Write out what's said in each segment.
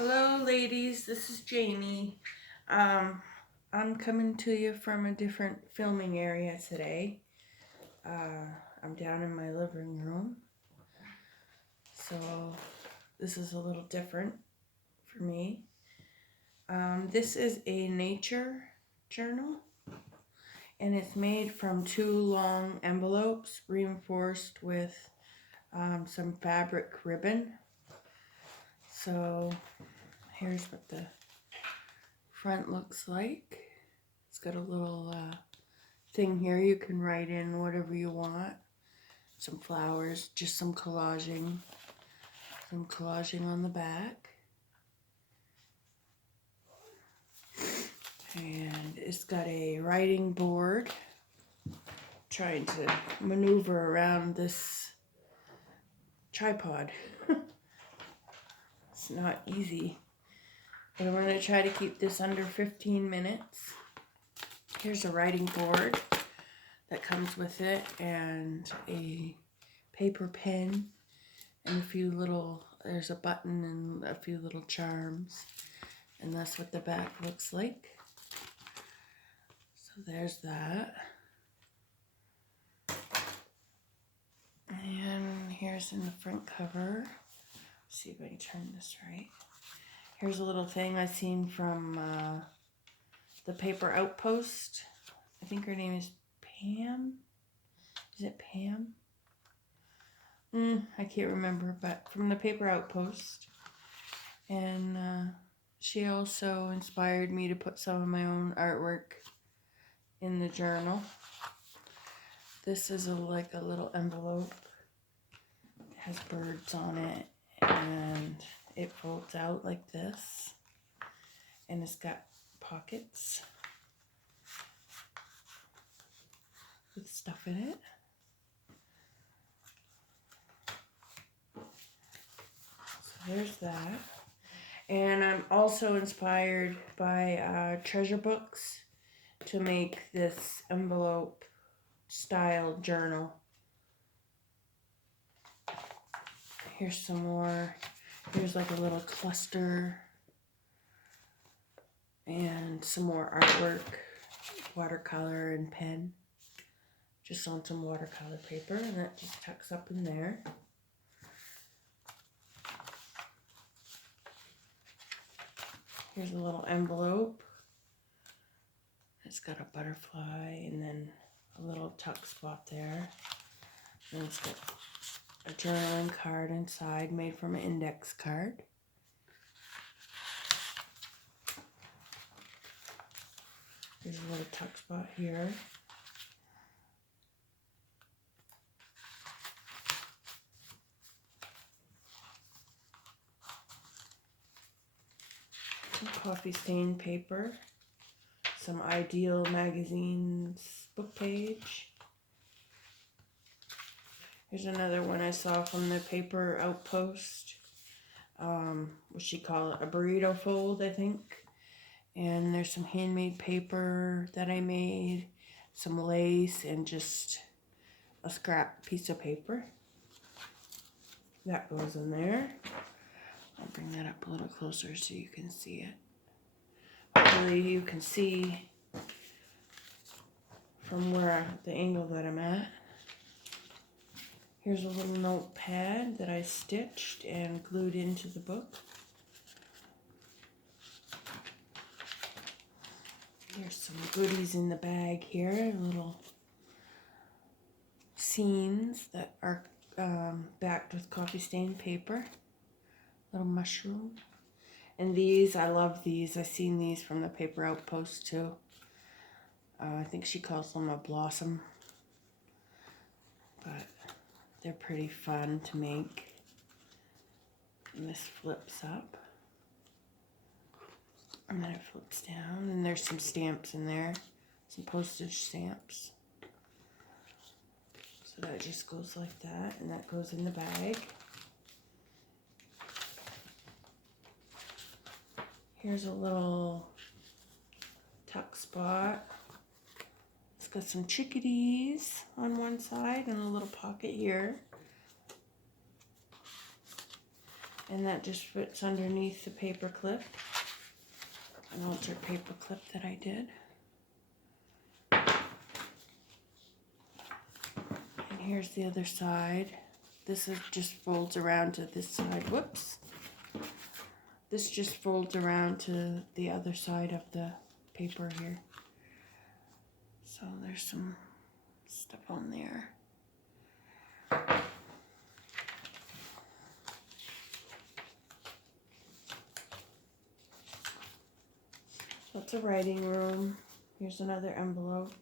Hello, ladies. This is Jamie. Um, I'm coming to you from a different filming area today. I'm down in my living room, so this is a little different for me. This is a nature journal, and it's made from two long envelopes reinforced with some fabric ribbon. So here's what the front looks like. It's got a little thing here you can write in whatever you want. Some flowers, just some collaging on the back. And it's got a writing board. Trying to maneuver around this tripod. It's not easy. But I'm going to try to keep this under 15 minutes. Here's a writing board that comes with it, and a paper pen, and there's a button and a few little charms, and that's what the back looks like. So there's that. And here's in the front cover. Let's see if I can turn this right. Here's a little thing I seen from the Paper Outpost. I think her name is Pam. Is it Pam? I can't remember, but from the Paper Outpost. And she also inspired me to put some of my own artwork in the journal. This is like a little envelope. It has birds on it, and it folds out like this. And it's got pockets with stuff in it. So there's that. And I'm also inspired by Treasure Books to make this envelope style journal. Here's some more. Here's like a little cluster and some more artwork, watercolor and pen, just on some watercolor paper, and that just tucks up in there. Here's a little envelope. It's got a butterfly and then a little tuck spot there. And it's got a journaling card inside made from an index card. There's a little tuck spot here. Some coffee stained paper. Some Ideal Magazine's book page. Here's another one I saw from the Paper Outpost. What she call it? A burrito fold, I think. And there's some handmade paper that I made, some lace, and just a scrap piece of paper. That goes in there. I'll bring that up a little closer so you can see it. Hopefully you can see from the angle that I'm at. Here's a little notepad that I stitched and glued into the book. Here's some goodies in the bag here, little scenes that are backed with coffee stained paper. Little mushroom. And these, I love these. I've seen these from the Paper Outpost too. I think she calls them a blossom. But they're pretty fun to make. And this flips up. And then it flips down. And there's some stamps in there. Some postage stamps. So that just goes like that. And that goes in the bag. Here's a little tuck spot. It's got some chickadees on one side and a little pocket here. And that just fits underneath the paper clip. An altered paper clip that I did. And here's the other side. This just folds around to this side. Whoops. This just folds around to the other side of the paper here. So there's some stuff on there. So it's a writing room. Here's another envelope.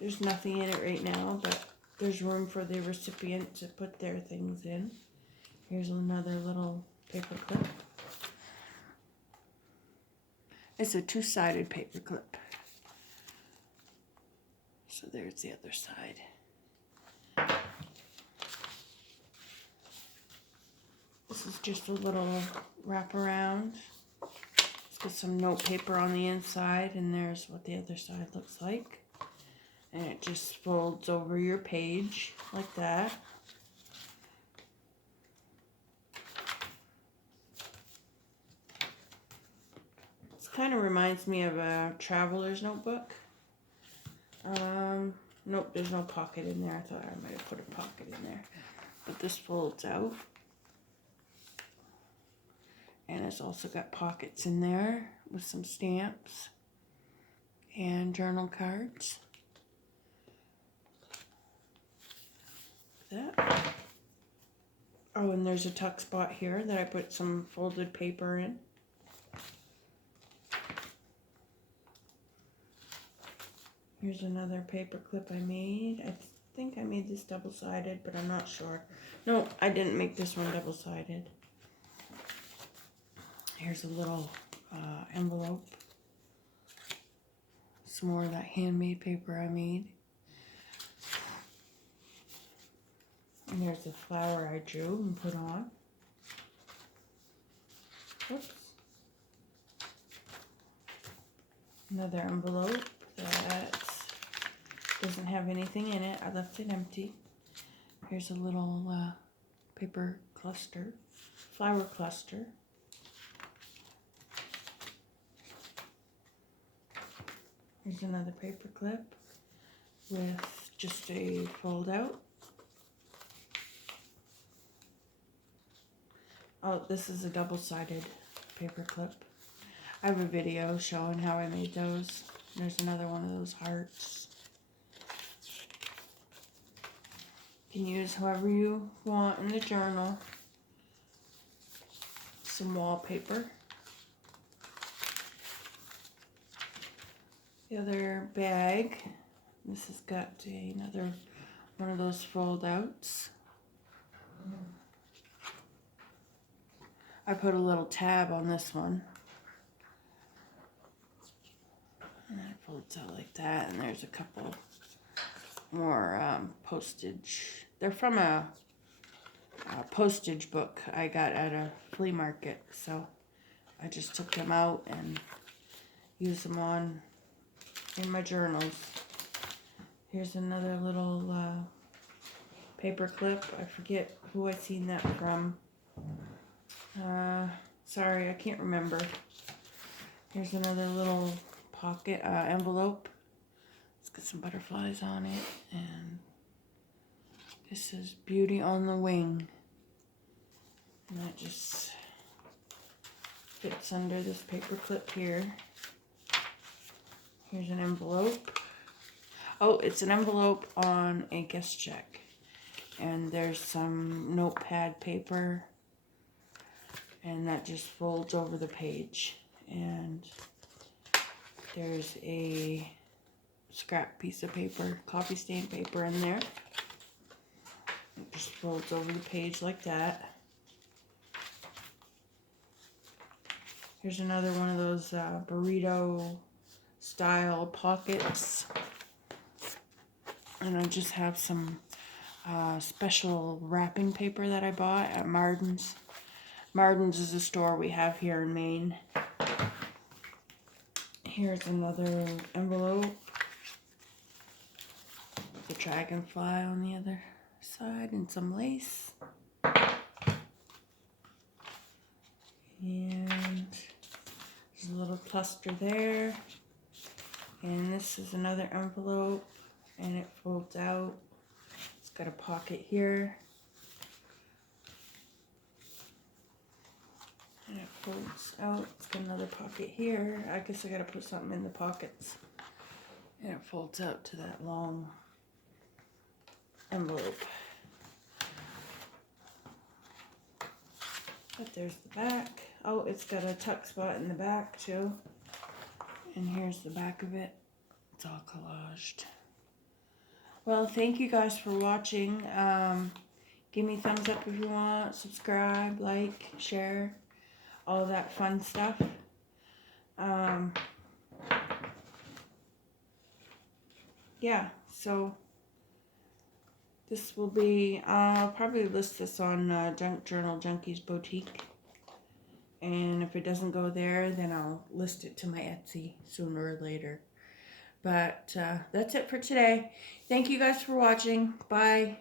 There's nothing in it right now, but there's room for the recipient to put their things in. Here's another little paper clip. It's a two-sided paper clip. So there's the other side. This is just a little wraparound. Let's get some note paper on the inside, and there's what the other side looks like. And it just folds over your page like that. This kind of reminds me of a traveler's notebook. Nope, there's no pocket in there. I thought I might have put a pocket in there. But this folds out. And it's also got pockets in there with some stamps and journal cards. That. Oh, and there's a tuck spot here that I put some folded paper in. Here's another paper clip I made. I think I made this double-sided, but I'm not sure. No, I didn't make this one double-sided. Here's a little envelope. Some more of that handmade paper I made. And there's a flower I drew and put on. Oops. Another envelope that doesn't have anything in it. I left it empty. Here's a little paper cluster, flower cluster. Here's another paper clip with just a fold out. Oh, this is a double-sided paper clip. I have a video showing how I made those. There's another one of those hearts. You can use however you want in the journal. Some wallpaper. The other bag, this has got another one of those fold outs. I put a little tab on this one. And it folds out like that, and there's a couple more postage. They're from a postage book I got at a flea market, so I just took them out and used them on in my journals. Here's another little paper clip. I forget who I seen that from. Sorry, I can't remember. Here's another little pocket envelope. It's got some butterflies on it, and this is Beauty on the Wing. And that just fits under this paper clip here. Here's an envelope. Oh, it's an envelope on a guest check. And there's some notepad paper. And that just folds over the page. And there's a scrap piece of paper, coffee stain paper in there. It just folds over the page like that. Here's another one of those burrito style pockets. And I just have some special wrapping paper that I bought at Marden's. Marden's is a store we have here in Maine. Here's another envelope. The dragonfly on the other side and some lace. cluster there. And this is another envelope, and it folds out. It's got a pocket here. And it folds out. It's got another pocket here. I guess I gotta put something in the pockets. And it folds out to that long envelope. But there's the back. Oh, it's got a tuck spot in the back too. And here's the back of it. It's all collaged. Well, thank you guys for watching. Give me a thumbs up if you want. Subscribe, like, share, all that fun stuff. Yeah, so this will be, I'll probably list this on Junk Journal Junkies Boutique. And if it doesn't go there, then I'll list it to my Etsy sooner or later. But that's it for today. Thank you guys for watching. Bye.